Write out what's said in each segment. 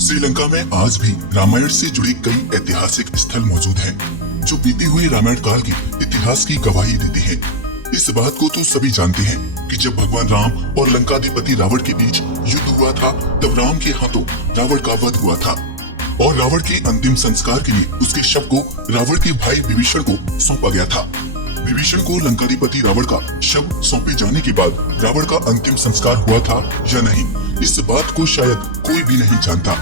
श्रीलंका में आज भी रामायण से जुड़े कई ऐतिहासिक स्थल मौजूद हैं, जो बीते हुए रामायण काल के इतिहास की गवाही देते हैं। इस बात को तो सभी जानते हैं कि जब भगवान राम और लंकाधिपति रावण के बीच युद्ध हुआ था, तब राम के हाथों रावण का वध हुआ था और रावण के अंतिम संस्कार के लिए उसके शव को रावण के भाई विभीषण को सौंपा गया था। विभीषण को लंकाधिपति रावण का शव सौंपे जाने के बाद रावण का अंतिम संस्कार हुआ था या नहीं, इस बात को शायद कोई भी नहीं जानता।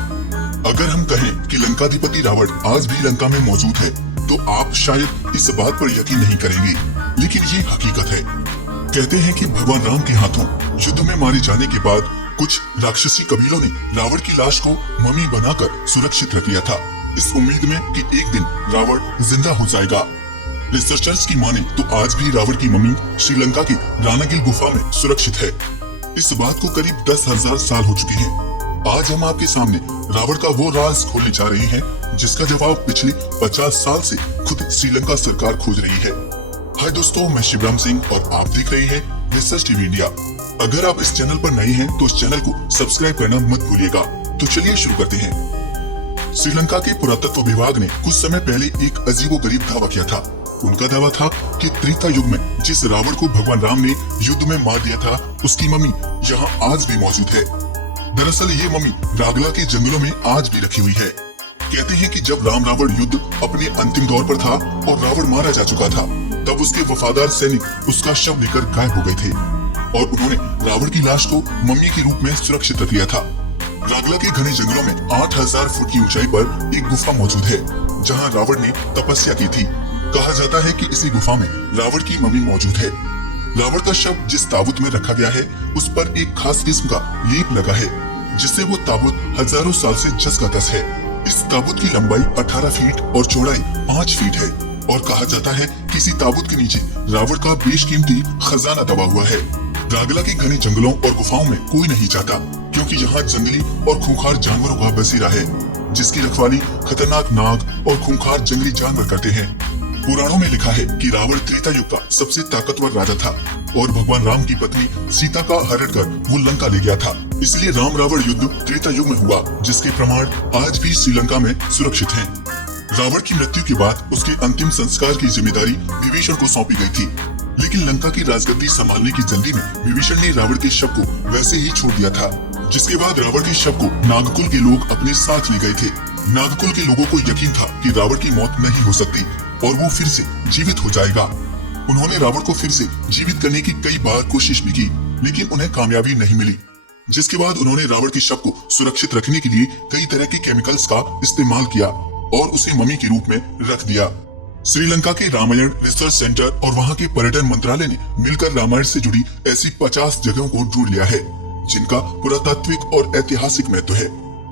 अगर हम कहें कि लंकाधिपति रावण आज भी लंका में मौजूद है, तो आप शायद इस बात पर यकीन नहीं करेंगे, लेकिन ये हकीकत है। कहते हैं कि भगवान राम के हाथों युद्ध में मारे जाने के बाद कुछ राक्षसी कबीलों ने रावण की लाश को मम्मी बनाकर सुरक्षित रख लिया था, इस उम्मीद में कि एक दिन रावण जिंदा हो जाएगा। रिसर्चर्स की माने तो आज भी रावण की मम्मी श्रीलंका की रानागिल गुफा में सुरक्षित है। इस बात को करीब 10,000 साल हो चुके हैं। आज हम आपके सामने रावण का वो राज खोलने जा रहे हैं, जिसका जवाब पिछले 50 साल से खुद श्रीलंका सरकार खोज रही है। हाय दोस्तों, मैं शिवराम सिंह और आप देख रहे हैं रिसर्च टीवी इंडिया। अगर आप इस चैनल पर नए हैं तो इस चैनल को सब्सक्राइब करना मत भूलिएगा। तो चलिए शुरू करते हैं। श्रीलंका के पुरातत्व विभाग ने कुछ समय पहले एक अजीबोगरीब दावा किया था। उनका दावा था कि त्रेता युग में जिस रावण को भगवान राम ने युद्ध में मार दिया था, उसकी मम्मी यहाँ आज भी मौजूद है। दरअसल ये मम्मी रागला के जंगलों में आज भी रखी हुई है। कहते हैं कि जब राम रावण युद्ध अपने अंतिम दौर पर था और रावण मारा जा चुका था, तब उसके वफादार सैनिक उसका शव लेकर गायब हो गए थे और उन्होंने रावण की लाश को मम्मी के रूप में सुरक्षित रख लिया था। रागला के घने जंगलों में 8,000 फुट की ऊंचाई पर एक गुफा मौजूद है, जहाँ रावण ने तपस्या की थी। कहा जाता है कि इसी गुफा में रावण की मम्मी मौजूद है। रावण का शव जिस ताबूत में रखा गया है, उस पर एक खास किस्म का लेप लगा है, जिससे वो ताबूत हजारों साल से जस का तस है। इस ताबूत की लंबाई 18 फीट और चौड़ाई 5 फीट है और कहा जाता है कि इसी ताबूत के नीचे रावण का बेशकीमती खजाना दबा हुआ है। रागला के घने जंगलों और गुफाओं में कोई नहीं जाता, क्योंकि यहाँ जंगली और खूंखार जानवरों का बसेरा है, जिसकी रखवाली खतरनाक नाग और खूंखार जंगली जानवर करते हैं। पुराणों में लिखा है कि रावण त्रेता युग का सबसे ताकतवर राजा था और भगवान राम की पत्नी सीता का हरण कर वो लंका ले गया था। इसलिए राम रावण युद्ध त्रेता युग में हुआ, जिसके प्रमाण आज भी श्रीलंका में सुरक्षित हैं। रावण की मृत्यु के बाद उसके अंतिम संस्कार की जिम्मेदारी विभीषण को सौंपी गई थी, लेकिन लंका की राजगद्दी संभालने की जल्दी में विभीषण ने रावण के शव को वैसे ही छोड़ दिया था, जिसके बाद रावण के शव को नागकुल के लोग अपने साथ ले गए थे। नागकुल के लोगों को यकीन था कि रावण की मौत नहीं हो सकती और वो फिर से जीवित हो जाएगा। उन्होंने रावण को फिर से जीवित करने की कई बार कोशिश भी की, लेकिन उन्हें कामयाबी नहीं मिली। जिसके बाद उन्होंने रावण के शव को सुरक्षित रखने के लिए कई तरह के केमिकल्स का इस्तेमाल किया और उसे मम्मी के रूप में रख दिया। श्रीलंका के रामायण रिसर्च सेंटर और वहाँ के पर्यटन मंत्रालय ने मिलकर रामायण से जुड़ी ऐसी 50 जगहों को ढूंढ लिया है, जिनका पुरातात्विक और ऐतिहासिक महत्व है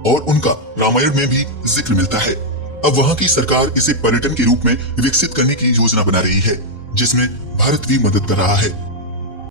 और उनका रामायण में भी जिक्र मिलता है। अब वहाँ की सरकार इसे पर्यटन के रूप में विकसित करने की योजना बना रही है, जिसमें भारत भी मदद कर रहा है।